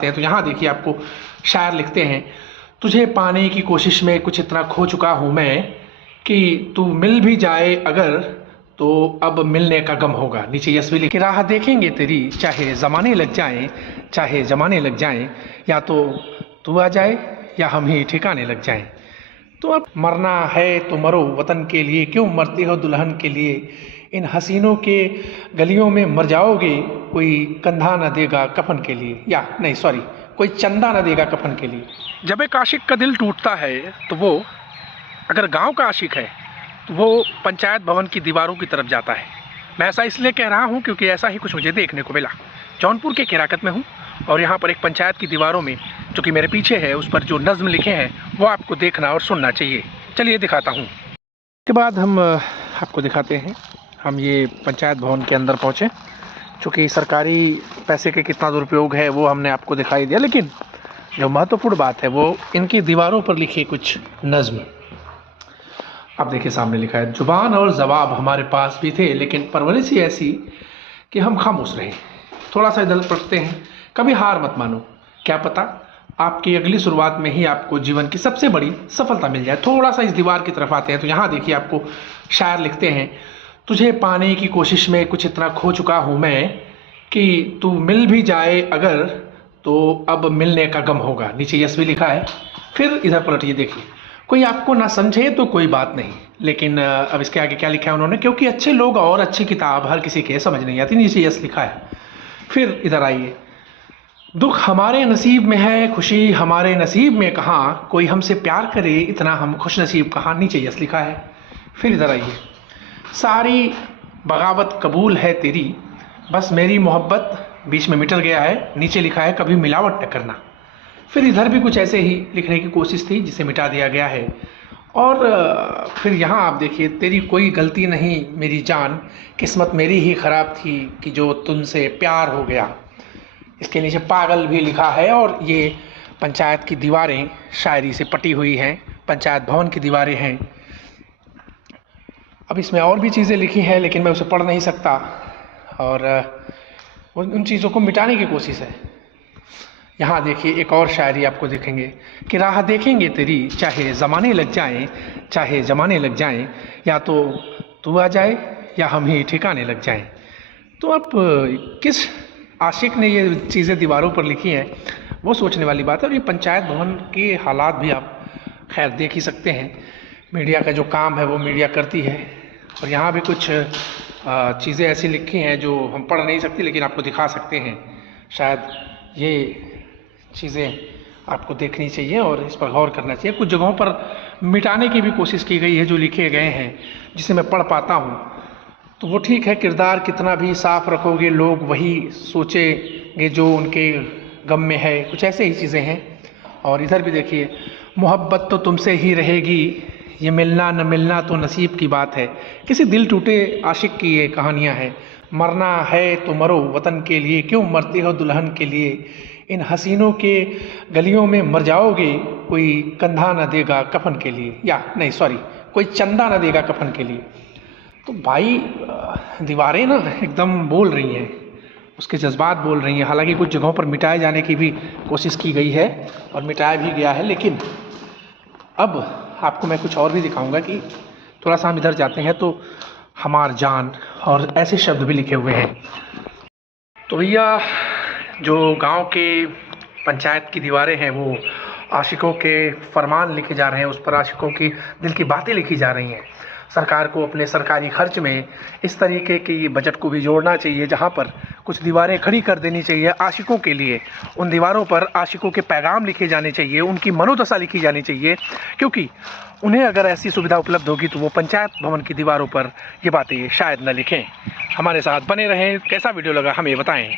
तो यहाँ देखिए आपको शायर लिखते हैं, तुझे पाने की कोशिश में कुछ इतना खो चुका हूँ मैं कि तू मिल भी जाए अगर तो अब मिलने का गम होगा। नीचे यश भी लिखे, राह देखेंगे तेरी चाहे ज़माने लग जाएं, चाहे ज़माने लग जाएं, या तो तू आ जाए या हम ही ठिकाने लग जाएं। तो अब मरना है तो मरो वतन के लिए, क्यों मरते हो दुल्हन के लिए। इन हसीनों के गलियों में मर जाओगे, कोई कंधा न देगा कफन के लिए, या नहीं सॉरी, कोई चंदा न देगा कफन के लिए। जब एक आशिक का दिल टूटता है तो वो अगर गांव का आशिक है तो वो पंचायत भवन की दीवारों की तरफ जाता है। मैं ऐसा इसलिए कह रहा हूँ क्योंकि ऐसा ही कुछ मुझे देखने को मिला। जौनपुर के केराकत में हूँ और यहाँ पर एक पंचायत की दीवारों में जो कि मेरे पीछे है उस पर जो नज़्म लिखे हैं वो आपको देखना और सुनना चाहिए। चलिए दिखाता हूँ। उसके बाद हम आपको दिखाते हैं। हम ये पंचायत भवन के अंदर पहुँचे, चूँकि सरकारी पैसे के कितना दुरुपयोग है वो हमने आपको दिखाई दिया, लेकिन जो महत्वपूर्ण बात है वो इनकी दीवारों पर लिखी कुछ नज़्म। आप देखिए सामने लिखा है, जुबान और जवाब हमारे पास भी थे लेकिन परवरिश ही ऐसी कि हम खामोश रहे। थोड़ा सा इधर पढ़ते हैं, कभी हार मत मानो, क्या पता आपकी अगली शुरुआत में ही आपको जीवन की सबसे बड़ी सफलता मिल जाए। थोड़ा सा इस दीवार की तरफ आते हैं तो यहाँ देखिए आपको शायर लिखते हैं, तुझे पाने की कोशिश में कुछ इतना खो चुका हूँ मैं कि तू मिल भी जाए अगर तो अब मिलने का गम होगा। नीचे यश भी लिखा है। फिर इधर पलटिए, देखिए, कोई आपको ना समझे तो कोई बात नहीं, लेकिन अब इसके आगे क्या लिखा है उन्होंने, क्योंकि अच्छे लोग और अच्छी किताब हर किसी के समझ नहीं आती। नीचे यश लिखा है। फिर इधर आइए, दुख हमारे नसीब में है, खुशी हमारे नसीब में कहाँ, कोई हमसे प्यार करे इतना हम खुश नसीब कहाँ। नीचे यश लिखा है। फिर इधर आइए, सारी बगावत कबूल है तेरी, बस मेरी मोहब्बत बीच में मिटर गया है। नीचे लिखा है, कभी मिलावट न करना। फिर इधर भी कुछ ऐसे ही लिखने की कोशिश थी जिसे मिटा दिया गया है। और फिर यहाँ आप देखिए, तेरी कोई गलती नहीं मेरी जान, किस्मत मेरी ही ख़राब थी कि जो तुमसे प्यार हो गया। इसके नीचे पागल भी लिखा है। और ये पंचायत की दीवारें शायरी से पटी हुई हैं, पंचायत भवन की दीवारें हैं। अब इसमें और भी चीज़ें लिखी हैं लेकिन मैं उसे पढ़ नहीं सकता, और उन चीज़ों को मिटाने की कोशिश है। यहाँ देखिए एक और शायरी आपको देखेंगे कि राह देखेंगे तेरी चाहे ज़माने लग जाएं, चाहे ज़माने लग जाएं, या तो तू आ जाए या हम ही ठिकाने लग जाएं। तो अब किस आशिक ने ये चीज़ें दीवारों पर लिखी हैं वो सोचने वाली बात है। और ये पंचायत भवन के हालात भी आप खैर देख ही सकते हैं। मीडिया का जो काम है वो मीडिया करती है। और यहाँ भी कुछ चीज़ें ऐसी लिखी हैं जो हम पढ़ नहीं सकते लेकिन आपको दिखा सकते हैं। शायद ये चीज़ें आपको देखनी चाहिए और इस पर गौर करना चाहिए। कुछ जगहों पर मिटाने की भी कोशिश की गई है जो लिखे गए हैं, जिसे मैं पढ़ पाता हूँ तो वो ठीक है। किरदार कितना भी साफ रखोगे लोग वही सोचेंगे जो उनके गम में है, कुछ ऐसे ही चीज़ें हैं। और इधर भी देखिए, मोहब्बत तो तुमसे ही रहेगी, ये मिलना न मिलना तो नसीब की बात है। किसी दिल टूटे आशिक की ये कहानियाँ हैं। मरना है तो मरो वतन के लिए, क्यों मरते हो दुल्हन के लिए। इन हसीनों के गलियों में मर जाओगे, कोई कंधा न देगा कफन के लिए, या नहीं सॉरी, कोई चंदा न देगा कफन के लिए। तो भाई दीवारें ना एकदम बोल रही हैं, उसके जज्बात बोल रही हैं। हालांकि कुछ जगहों पर मिटाए जाने की भी कोशिश की गई है और मिटाया भी गया है, लेकिन अब आपको मैं कुछ और भी दिखाऊंगा कि थोड़ा सा हम इधर जाते हैं तो हमार जान और ऐसे शब्द भी लिखे हुए हैं। तो भैया जो गांव के पंचायत की दीवारें हैं वो आशिकों के फरमान लिखे जा रहे हैं, उस पर आशिकों की दिल की बातें लिखी जा रही हैं। सरकार को अपने सरकारी खर्च में इस तरीके की बजट को भी जोड़ना चाहिए जहां पर कुछ दीवारें खड़ी कर देनी चाहिए आशिकों के लिए। उन दीवारों पर आशिकों के पैगाम लिखे जाने चाहिए, उनकी मनोदशा लिखी जानी चाहिए, क्योंकि उन्हें अगर ऐसी सुविधा उपलब्ध होगी तो वो पंचायत भवन की दीवारों पर ये बातें शायद न लिखें। हमारे साथ बने रहें। कैसा वीडियो लगा हमें बताएं।